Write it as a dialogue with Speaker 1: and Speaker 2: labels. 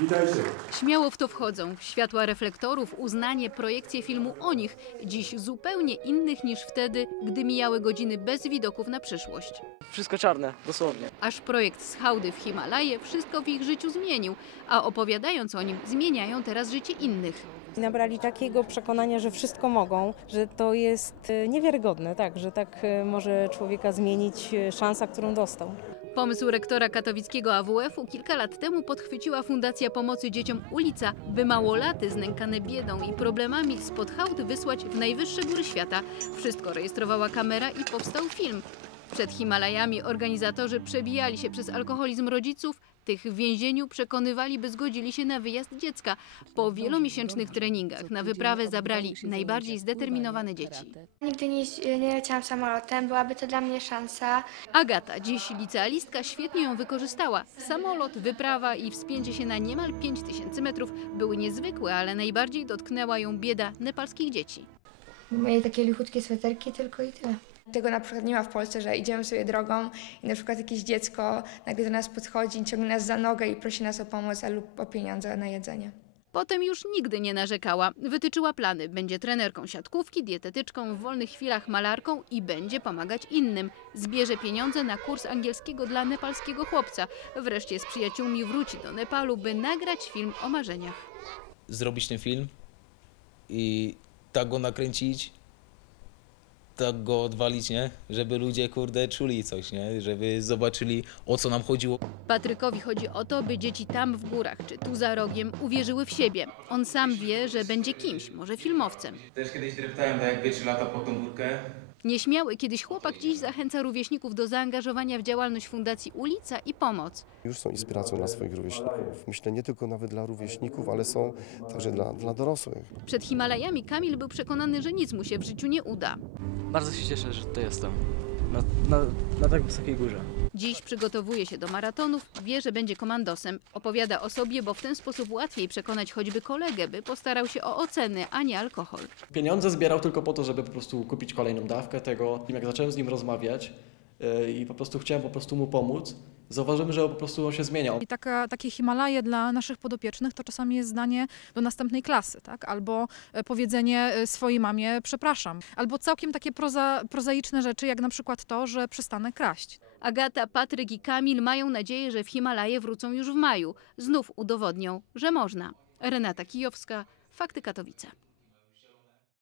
Speaker 1: Witajcie.
Speaker 2: Śmiało w to wchodzą. Światła reflektorów, uznanie, projekcje filmu o nich, dziś zupełnie innych niż wtedy, gdy mijały godziny bez widoków na przyszłość.
Speaker 3: Wszystko czarne, dosłownie.
Speaker 2: Aż projekt z hałdy w Himalaje wszystko w ich życiu zmienił, a opowiadając o nim, zmieniają teraz życie innych.
Speaker 4: I nabrali takiego przekonania, że wszystko mogą, że to jest e, niewiarygodne, tak, że tak e, może człowieka zmienić e, szansa, którą dostał.
Speaker 2: Pomysł rektora katowickiego AWF-u kilka lat temu podchwyciła Fundacja Pomocy Dzieciom Ulica, by małolaty znękane biedą i problemami spod hałd wysłać w najwyższe góry świata. Wszystko rejestrowała kamera i powstał film. Przed Himalajami organizatorzy przebijali się przez alkoholizm rodziców, tych w więzieniu przekonywali, by zgodzili się na wyjazd dziecka. Po wielomiesięcznych treningach na wyprawę zabrali najbardziej zdeterminowane dzieci.
Speaker 5: Nigdy nie, nie leciałam samolotem, byłaby to dla mnie szansa.
Speaker 2: Agata, dziś licealistka, świetnie ją wykorzystała. Samolot, wyprawa i wspięcie się na niemal 5000 metrów były niezwykłe, ale najbardziej dotknęła ją bieda nepalskich dzieci.
Speaker 5: Mieli takie lichutkie sweterki tylko i tyle.
Speaker 6: Tego na przykład nie ma w Polsce, że idziemy sobie drogą i na przykład jakieś dziecko nagle do nas podchodzi, ciągnie nas za nogę i prosi nas o pomoc lub o pieniądze na jedzenie.
Speaker 2: Potem już nigdy nie narzekała. Wytyczyła plany. Będzie trenerką siatkówki, dietetyczką, w wolnych chwilach malarką i będzie pomagać innym. Zbierze pieniądze na kurs angielskiego dla nepalskiego chłopca. Wreszcie z przyjaciółmi wróci do Nepalu, by nagrać film o marzeniach.
Speaker 7: zrobić ten film i tak go nakręcić, tak go odwalić, nie? Żeby ludzie, kurde, czuli coś, nie? Żeby zobaczyli, o co nam chodziło.
Speaker 2: Patrykowi chodzi o to, by dzieci tam w górach czy tu za rogiem uwierzyły w siebie. On sam wie, że będzie kimś, może filmowcem.
Speaker 7: Też kiedyś dreptałem, tak jak pierwszy lata po tą górkę.
Speaker 2: Nieśmiały kiedyś chłopak dziś zachęca rówieśników do zaangażowania w działalność Fundacji Ulica i Pomoc.
Speaker 1: Już są inspiracją dla swoich rówieśników. Myślę nie tylko nawet dla rówieśników, ale są także dla, dla dorosłych.
Speaker 2: Przed Himalajami Kamil był przekonany, że nic mu się w życiu nie uda.
Speaker 3: Bardzo się cieszę, że tutaj jestem. Na, na, na tak wysokiej górze.
Speaker 2: Dziś przygotowuje się do maratonów, wie, że będzie komandosem. Opowiada o sobie, bo w ten sposób łatwiej przekonać choćby kolegę, by postarał się o oceny, a nie alkohol.
Speaker 8: Pieniądze zbierał tylko po to, żeby po prostu kupić kolejną dawkę tego. I Jak zacząłem z nim rozmawiać yy, i po prostu chciałem po prostu mu pomóc, zauważyłem, że po prostu on się zmieniał.
Speaker 9: I taka, takie Himalaje dla naszych podopiecznych to czasami jest zdanie do następnej klasy, tak? albo e, powiedzenie e, swojej mamie przepraszam, albo całkiem takie proza, prozaiczne rzeczy, jak na przykład to, że przestanę kraść.
Speaker 2: Agata, Patryk i Kamil mają nadzieję, że w Himalaje wrócą już w maju. Znów udowodnią, że można. Renata Kijowska, Fakty Katowice.